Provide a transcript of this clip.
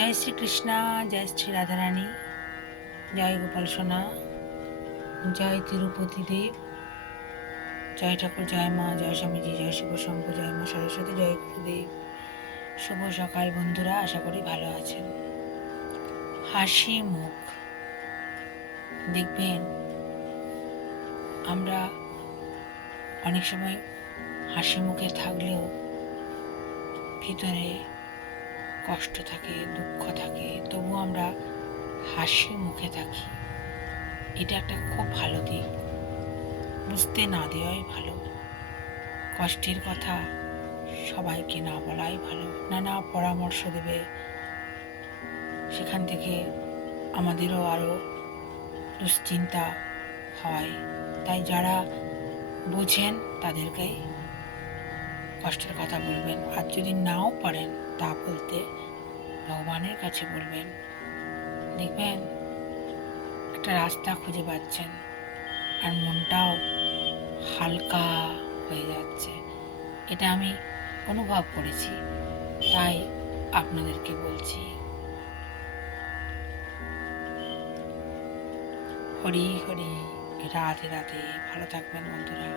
জয় শ্রীকৃষ্ণা, জয় শ্রী রাধারানী, জয় গোপাল সোনা, জয় তিরুপতি দেব, জয় ঠাকুর, জয় মা, জয় স্বামীজি, জয় শিব শম্ভু, জয় মা সরস্বতী, জয় গুরুদেব। শুভ সকাল বন্ধুরা, আশা করি ভালো আছেন। হাসি মুখ, দেখবেন আমরা অনেক সময় হাসি মুখে থাকলেও ভিতরে কষ্ট থাকে, দুঃখ থাকে, তবু আমরা হাসি মুখে থাকি। এটা একটা খুব ভালো দিক, বুঝতে না দেওয়াই ভালো। কষ্টের কথা সবাইকে না বলাই ভালো। নানা পরামর্শ দেবে, সেখান থেকে আমাদেরও আরও দুশ্চিন্তা হয়। তাই যারা বোঝেন তাদেরকেই কষ্টের কথা বলবেন, আর যদি নাও পারেন তা বলতে ভগবানের কাছে বলবেন। দেখবেন একটা রাস্তা খুঁজে পাচ্ছেন আর মনটাও হালকা হয়ে যাচ্ছে। এটা আমি অনুভব করেছি, তাই আপনাদেরকে বলছি। হরি হরি, রাধে রাধে। ভালো থাকবেন বন্ধুরা।